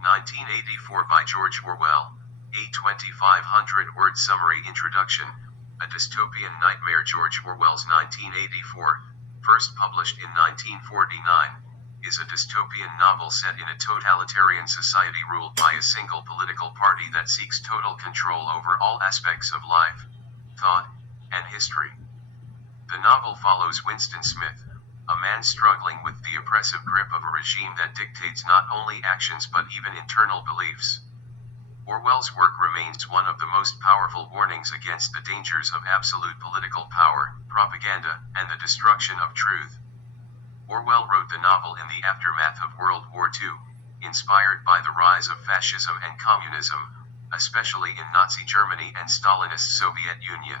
1984 by George Orwell. A 2,500-word summary introduction. A dystopian nightmare. George Orwell's 1984, first published in 1949, is a dystopian novel set in a totalitarian society ruled by a single political party that seeks total control over all aspects of life, thought, and history. The novel follows Winston Smith, a man struggling with the oppressive grip of a regime that dictates not only actions but even internal beliefs. Orwell's work remains one of the most powerful warnings against the dangers of absolute political power, propaganda, and the destruction of truth. Orwell wrote the novel in the aftermath of World War II, inspired by the rise of fascism and communism, especially in Nazi Germany and Stalinist Soviet Union.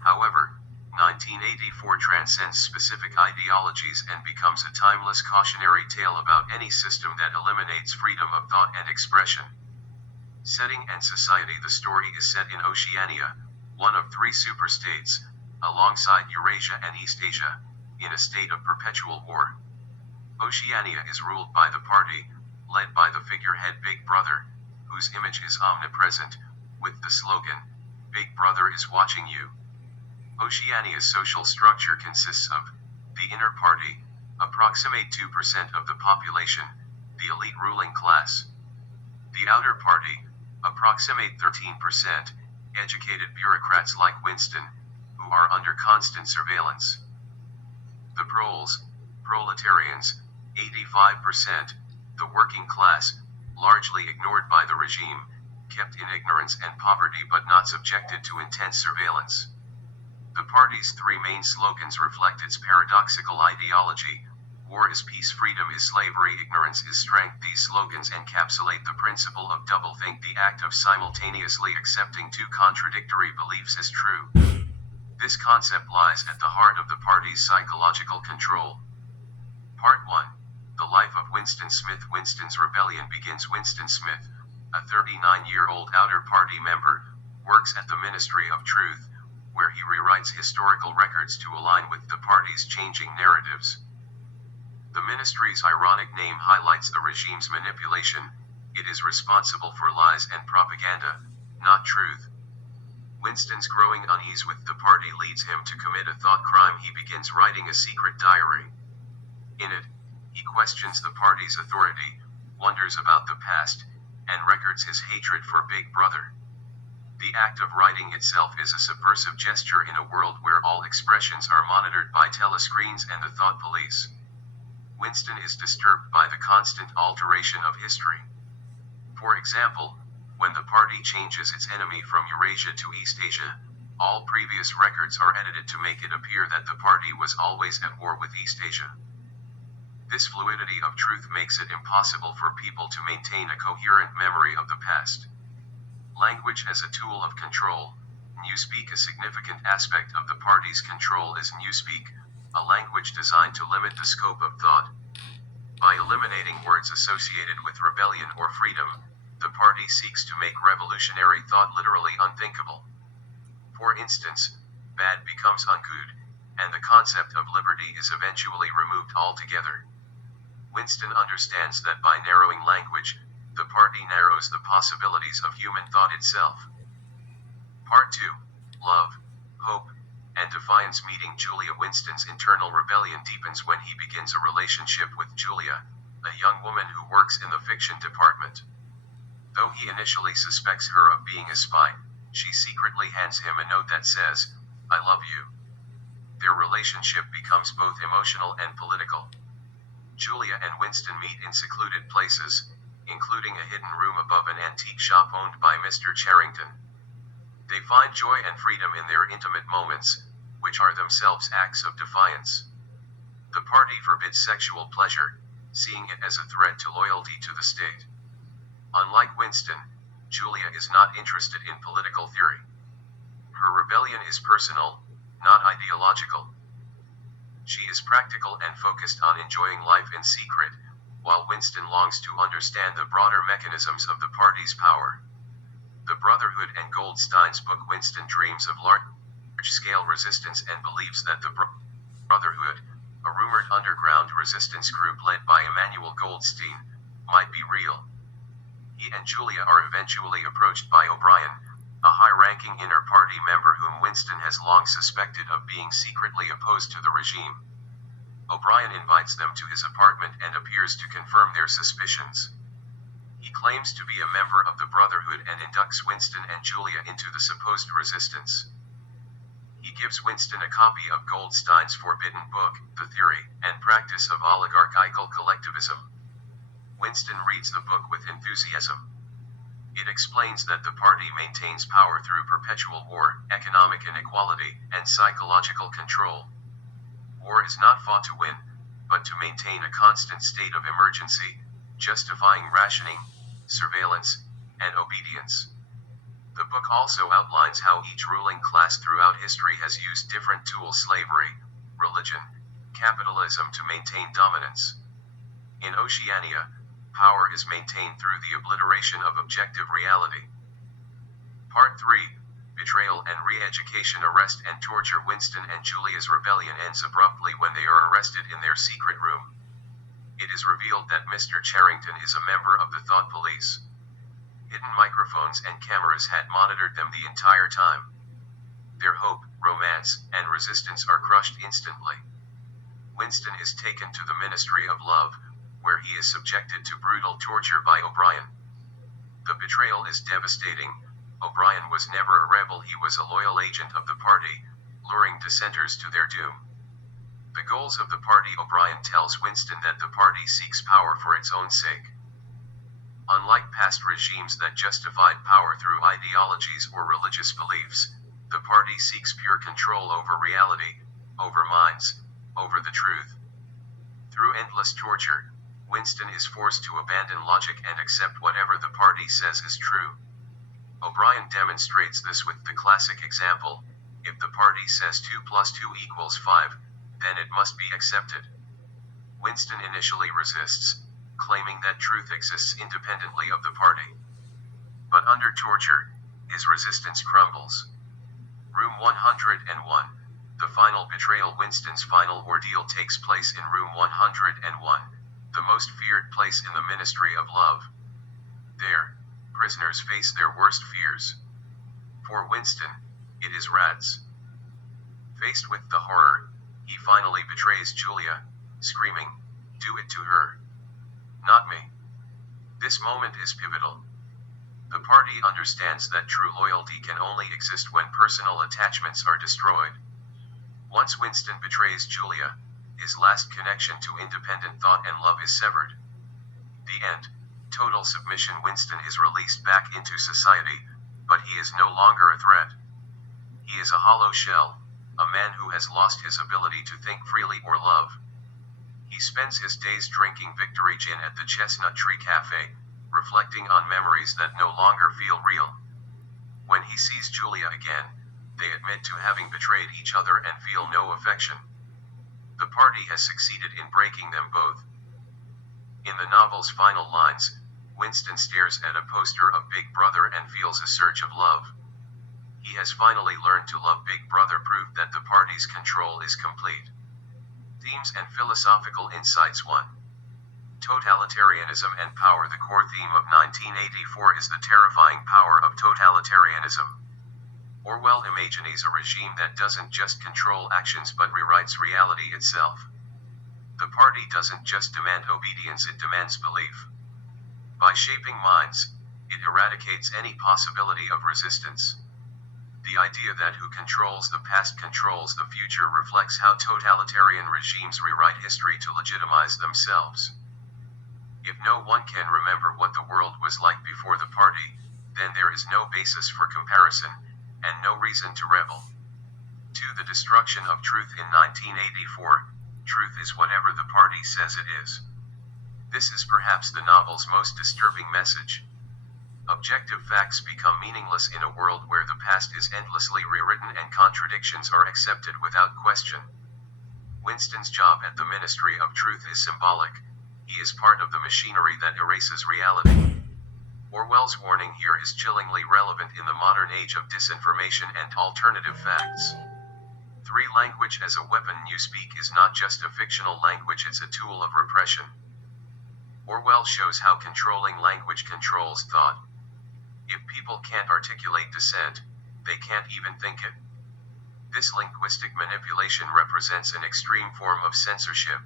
However, 1984 transcends specific ideologies and becomes a timeless cautionary tale about any system that eliminates freedom of thought and expression. Setting and society. The story is set in Oceania, one of three superstates, alongside Eurasia and Eastasia, in a state of perpetual war. Oceania is ruled by the party, led by the figurehead Big Brother, whose image is omnipresent, with the slogan, "Big Brother is watching you." Oceania's social structure consists of the inner party, approximate 2% of the population, the elite ruling class. The outer party, approximate 13%, educated bureaucrats like Winston, who are under constant surveillance. The proletarians, 85%, the working class, largely ignored by the regime, kept in ignorance and poverty but not subjected to intense surveillance. The party's three main slogans reflect its paradoxical ideology: war is peace, freedom is slavery, ignorance is strength. These slogans encapsulate the principle of doublethink, the act of simultaneously accepting two contradictory beliefs as true. This concept lies at the heart of the party's psychological control. Part 1. The life of Winston Smith. Winston's rebellion begins. Winston Smith, a 39-year-old outer party member, works at the Ministry of Truth, where he rewrites historical records to align with the party's changing narratives. The ministry's ironic name highlights the regime's manipulation. It is responsible for lies and propaganda, not truth. Winston's growing unease with the party leads him to commit a thought crime. He begins writing a secret diary. In it, he questions the party's authority, wonders about the past, and records his hatred for Big Brother. The act of writing itself is a subversive gesture in a world where all expressions are monitored by telescreens and the thought police. Winston is disturbed by the constant alteration of history. For example, when the party changes its enemy from Eurasia to Eastasia, all previous records are edited to make it appear that the party was always at war with Eastasia. This fluidity of truth makes it impossible for people to maintain a coherent memory of the past. Language as a tool of control. Newspeak. A significant aspect of the party's control is Newspeak, a language designed to limit the scope of thought. By eliminating words associated with rebellion or freedom, the party seeks to make revolutionary thought literally unthinkable. For instance, bad becomes ungood, and the concept of liberty is eventually removed altogether. Winston understands that by narrowing language, the party narrows the possibilities of human thought itself. Part 2. Love, Hope, and Defiance. Meeting Julia. Winston's internal rebellion deepens when he begins a relationship with Julia, a young woman who works in the fiction department. Though he initially suspects her of being a spy, she secretly hands him a note that says, "I love you." Their relationship becomes both emotional and political. Julia and Winston meet in secluded places, including a hidden room above an antique shop owned by Mr. Charrington. They find joy and freedom in their intimate moments, which are themselves acts of defiance. The party forbids sexual pleasure, seeing it as a threat to loyalty to the state. Unlike Winston, Julia is not interested in political theory. Her rebellion is personal, not ideological. She is practical and focused on enjoying life in secret, while Winston longs to understand the broader mechanisms of the party's power. The Brotherhood and Goldstein's book. Winston dreams of large-scale resistance and believes that the Brotherhood, a rumored underground resistance group led by Emmanuel Goldstein, might be real. He and Julia are eventually approached by O'Brien, a high-ranking inner party member whom Winston has long suspected of being secretly opposed to the regime. O'Brien invites them to his apartment and appears to confirm their suspicions. He claims to be a member of the Brotherhood and inducts Winston and Julia into the supposed resistance. He gives Winston a copy of Goldstein's forbidden book, The Theory and Practice of Oligarchical Collectivism. Winston reads the book with enthusiasm. It explains that the party maintains power through perpetual war, economic inequality, and psychological control. War is not fought to win, but to maintain a constant state of emergency, justifying rationing, surveillance, and obedience. The book also outlines how each ruling class throughout history has used different tools: slavery, religion, capitalism to maintain dominance. In Oceania, power is maintained through the obliteration of objective reality. Part 3, Betrayal and Re-Education. Arrest and torture. Winston and Julia's rebellion ends abruptly when they are arrested in their secret room. It is revealed that Mr. Charrington is a member of the Thought Police. Hidden microphones and cameras had monitored them the entire time. Their hope, romance, and resistance are crushed instantly. Winston is taken to the Ministry of Love, where he is subjected to brutal torture by O'Brien. The betrayal is devastating. O'Brien was never a rebel, he was a loyal agent of the party, luring dissenters to their doom. The goals of the party. O'Brien tells Winston that the party seeks power for its own sake. Unlike past regimes that justified power through ideologies or religious beliefs, the party seeks pure control over reality, over minds, over the truth. Through endless torture, Winston is forced to abandon logic and accept whatever the party says is true. O'Brien demonstrates this with the classic example: if the party says 2 + 2 = 5, then it must be accepted. Winston initially resists, claiming that truth exists independently of the party. But under torture, his resistance crumbles. Room 101. The final betrayal. Winston's final ordeal takes place in Room 101, the most feared place in the Ministry of Love. There, prisoners face their worst fears. For Winston, it is rats. Faced with the horror, he finally betrays Julia, screaming, "Do it to her. Not me." This moment is pivotal. The party understands that true loyalty can only exist when personal attachments are destroyed. Once Winston betrays Julia, his last connection to independent thought and love is severed. The end. Total submission. Winston is released back into society, but he is no longer a threat. He is a hollow shell, a man who has lost his ability to think freely or love. He spends his days drinking Victory Gin at the Chestnut Tree Cafe, reflecting on memories that no longer feel real. When he sees Julia again, they admit to having betrayed each other and feel no affection. The party has succeeded in breaking them both. In the novel's final lines, Winston stares at a poster of Big Brother and feels a surge of love. He has finally learned to love. Big Brother proved that the party's control is complete. Themes and philosophical insights. 1. Totalitarianism and power. The core theme of 1984 is the terrifying power of totalitarianism. Orwell imagines a regime that doesn't just control actions but rewrites reality itself. The party doesn't just demand obedience, it demands belief. By shaping minds, it eradicates any possibility of resistance. The idea that who controls the past controls the future reflects how totalitarian regimes rewrite history to legitimize themselves. If no one can remember what the world was like before the party, then there is no basis for comparison, and no reason to rebel. 2. The destruction of truth. In 1984, truth is whatever the party says it is. This is perhaps the novel's most disturbing message. Objective facts become meaningless in a world where the past is endlessly rewritten and contradictions are accepted without question. Winston's job at the Ministry of Truth is symbolic. He is part of the machinery that erases reality. Orwell's warning here is chillingly relevant in the modern age of disinformation and alternative facts. 3. Language as a weapon. Newspeak is not just a fictional language, it's a tool of repression. Orwell shows how controlling language controls thought. If people can't articulate dissent, they can't even think it. This linguistic manipulation represents an extreme form of censorship,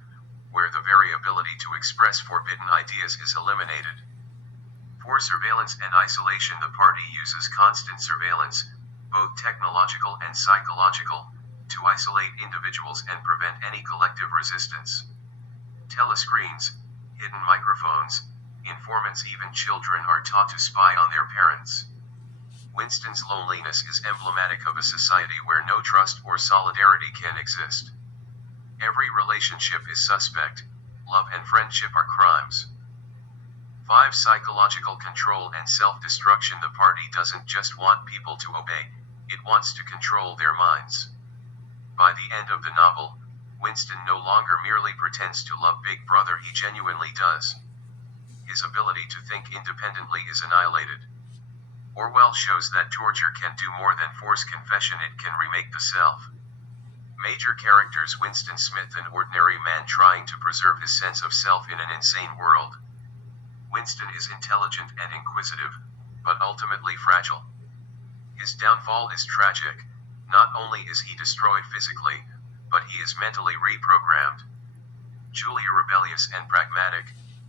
where the very ability to express forbidden ideas is eliminated. For surveillance and isolation, the party uses constant surveillance, both technological and psychological, to isolate individuals and prevent any collective resistance. Telescreens, hidden microphones, informants, even children are taught to spy on their parents. Winston's loneliness is emblematic of a society where no trust or solidarity can exist. Every relationship is suspect. Love and friendship are crimes. 5. Psychological control and self-destruction. The party doesn't just want people to obey, it wants to control their minds. By the end of the novel, Winston no longer merely pretends to love Big Brother, he genuinely does. His ability to think independently is annihilated. Orwell shows that torture can do more than force confession, it can remake the self. Major characters: Winston Smith, an ordinary man trying to preserve his sense of self in an insane world. Winston is intelligent and inquisitive, but ultimately fragile. His downfall is tragic. Not only is he destroyed physically, but he is mentally reprogrammed. Julia, rebellious and pragmatic,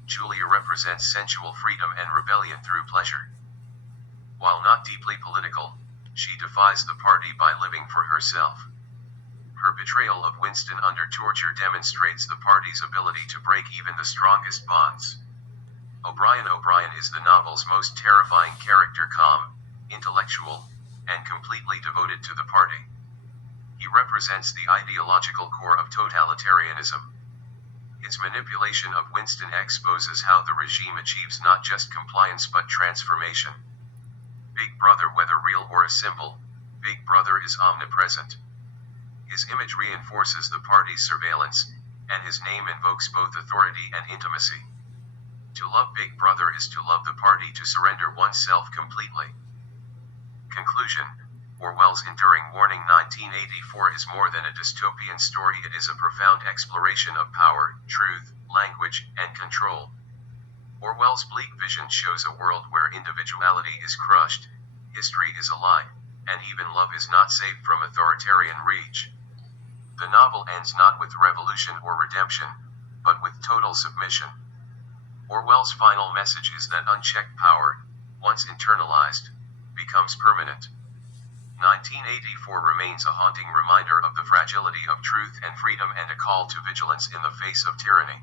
Julia represents sensual freedom and rebellion through pleasure. While not deeply political, she defies the party by living for herself. Her betrayal of Winston under torture demonstrates the party's ability to break even the strongest bonds. O'Brien is the novel's most terrifying character, calm, intellectual, and completely devoted to the party. He represents the ideological core of totalitarianism. Its manipulation of Winston exposes how the regime achieves not just compliance but transformation. Big Brother, whether real or a symbol, Big Brother is omnipresent. His image reinforces the party's surveillance, and his name invokes both authority and intimacy. To love Big Brother is to love the party, to surrender oneself completely. Conclusion: Orwell's enduring warning 1984 is more than a dystopian story, it is a profound exploration of power, truth, language, and control. Orwell's bleak vision shows a world where individuality is crushed, history is a lie, and even love is not safe from authoritarian reach. The novel ends not with revolution or redemption, but with total submission. Orwell's final message is that unchecked power, once internalized, becomes permanent. 1984 remains a haunting reminder of the fragility of truth and freedom, and a call to vigilance in the face of tyranny.